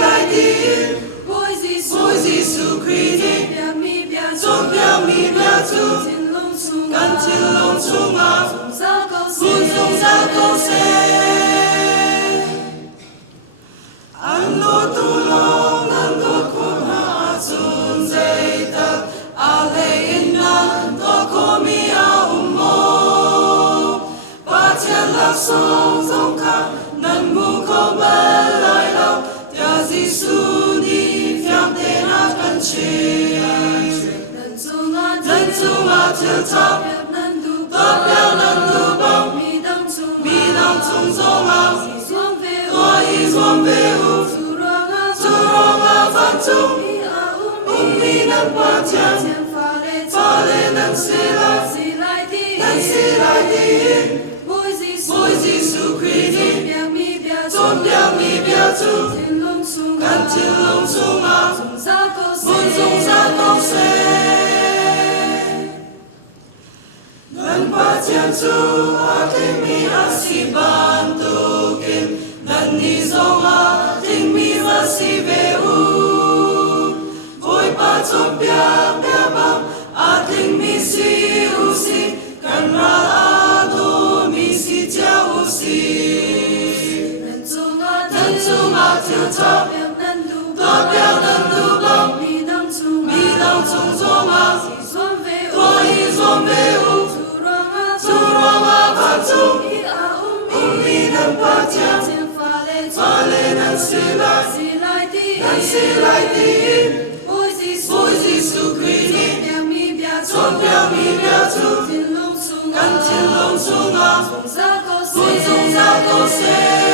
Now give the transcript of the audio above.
lại tin Ôi Giêsu Christ Trong biểu mi bia tu Căn thiên long chung áo Muôn dung ra câu xe Anh đô tu long Anh đô khôn hạ Chun dây tật A lê in nang Đô khô mi a mô Ba thiên lạc sông Dông khắc Nâng mù khâu bê lại lòng Tia Giêsu đi Phiang thế na căn trì Nâng chung a thiên tháp Tớp béo nâng tu bông Mi đăng chung dông áo Hoa y duom về u Tu rong a văn chung Mi nâng ba thiên Pha lê nâng xì lại tin Ôi Giêsu Christ Tôn béo mi bia tu Căn thiên long chung áo Muôn dung ra câu xe Nâng ba thiên tu A kinh mi a si ban tu kinh Nâng ni dông a Kinh mi va si về u Vội ba chốt bia băng A kinh mi si u si Căn ra a tu mi si tia u si Nâng chung a thiêu tháp Tớp béo nâng tu bông Mi đăng chung dông a Hoa y duom về u Tu rong a văn chung Mi nâng ba thiên Pha lê nâng xì lại tin Ôi Giêsu Christ Tôn béo mi bia tu Căn thiên long chung áo Muôn dung ra câu xe